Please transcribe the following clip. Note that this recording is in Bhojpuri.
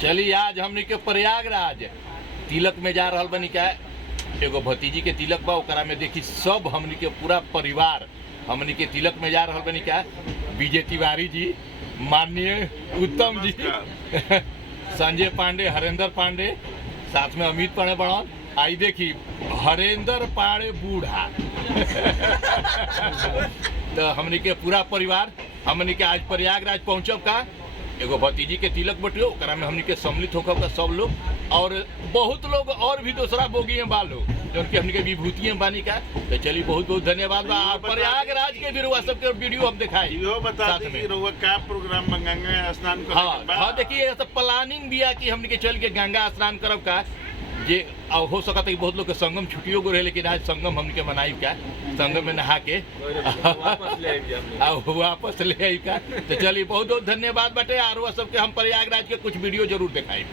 चलिए आज हमने के प्रयागराज तिलक में जा रहल बनी क्या एगो भतीजी के तिलक बा ओकरा में देखी सब हमनी के पूरा परिवार हमनी के तिलक में जा रहल बनी क्या विजय तिवारी जी, माननीय उत्तम जी, संजय पांडे, हरेंद्र पांडे, साथ में अमित पांडे बड़न। आई देखी हरेंद्र पांडे बूढ़ा तो हमनी के पूरा परिवार हमनी के आज प्रयागराज पहुंचब का एगो भतीजी के तिलक बटियो ओकरा में हमनी के सम्मिलित होकर का सब लोग और बहुत लोग और भी दूसरा बोगी में बालो जो उनके हमनी के विभूतियां बानी का। तो चलिए बहुत बहुत धन्यवाद बा। प्रयागराज के भी रुआ सबके वीडियो हम दिखाई बता दी कि रुआ का प्रोग्राम में गंगा स्नान करब। हाँ देखिए ऐसा प्लानिंग भी है कि हमनी के चल के गंगा स्नान करब का जे हो सकता है बहुत लोग के संगम छुट्टियों को रहे लेकिन आज संगम हमने के मनाई का संगम में नहा के वापस ले आई का। तो चलिए बहुत बहुत धन्यवाद बाटे। और सबके हम प्रयागराज के कुछ वीडियो जरूर दिखाई।